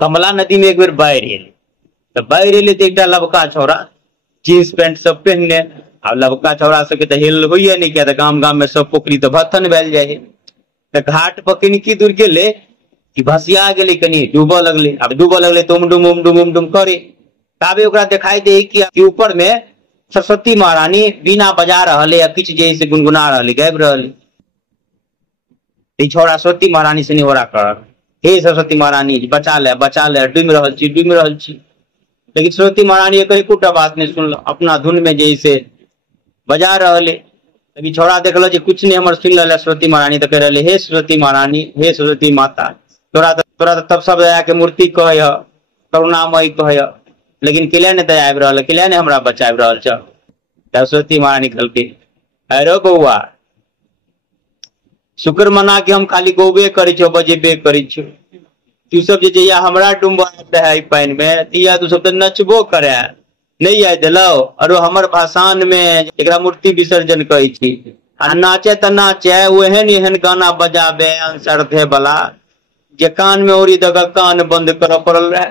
कमला नदी में एक बेर बाढ़ एले तो बाढ़ एले तो एक लबका छौड़ा जींस पैंट सब पहनने आ लबका छौड़ा सबके तो हेल होइए नहीं किया गाम गाम में सब पोखरी तो भत्थन भेल जाए तो घाट पर किनकी दूर गेले कि भसिया गेले कनी डूबे लगले। अब डूबे लगले तो उमडुम करे ताबे ओकरा दिखाई दे कि ऊपर में सरस्वती महारानी बीना बजा रहले या किछ जैसे गुनगुना रहले गाबि रहले। छोड़ा सरस्वती महारानी से निहोरा कर, हे सरस्वती महारानी बचा ले डूब रहल छी। लेकिन सरस्वती महारानी एक एकोटा बात नहीं सुनल, अपना धुन में जैसे बजा रहले। लेकिन छोड़ा देखल कुछ नहीं हमर सुन ल सरस्वती महारानी तो कह रहे हे सरस्वती महारानी हे सरस्वती माता तोरा तो तब सब दया के मूर्ति कह करुणामयी कह, लेकिन किले ने दया आबि रहल, किले ने हमरा बचाबि रहल छ। सरस्वती महारानी कहलकै अरे बौआ शुक्र मना के हम खाली गौबे करे छो बजेबे करे छो, तू सब जे जइया हमरा डूबा है पानी में दिया तू सब तो नचबो करे नहीं याद दिलो। और हमर भाषण में एकरा मूर्ति विसर्जन कहे छी आ नाचे त नाचे ओहन एहन गाना बजाबे अंसर थे वाला जे कान में ओरी दगा कान बंद कर पड़ल रहे।